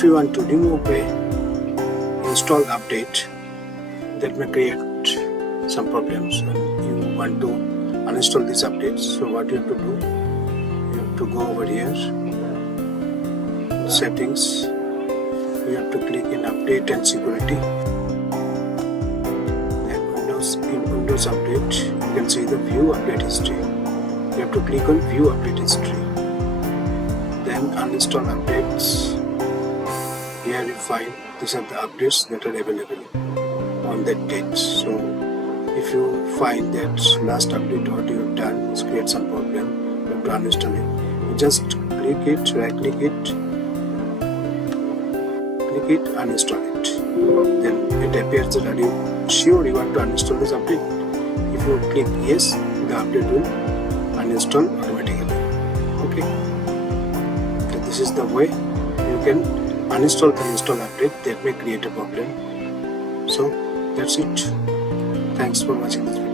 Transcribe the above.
if you want to remove a install update that may create some problems and you want to uninstall these updates, so what you have to do, you have to go over here, settings, you have to click in update and security, then in Windows update you can see the view update history. You have to click on view update history, then uninstall updates. Here you find these are the updates that are available on that date. So if you find that last update what you have done is create some problem, you have to uninstall it. You just click it, right click it, uninstall it. Then it appears that are you sure you want to uninstall this update? If you click yes, the update will uninstall automatically. Okay. So this is the way you can uninstall the install update that may create a problem. So that's it. Thanks for watching this video.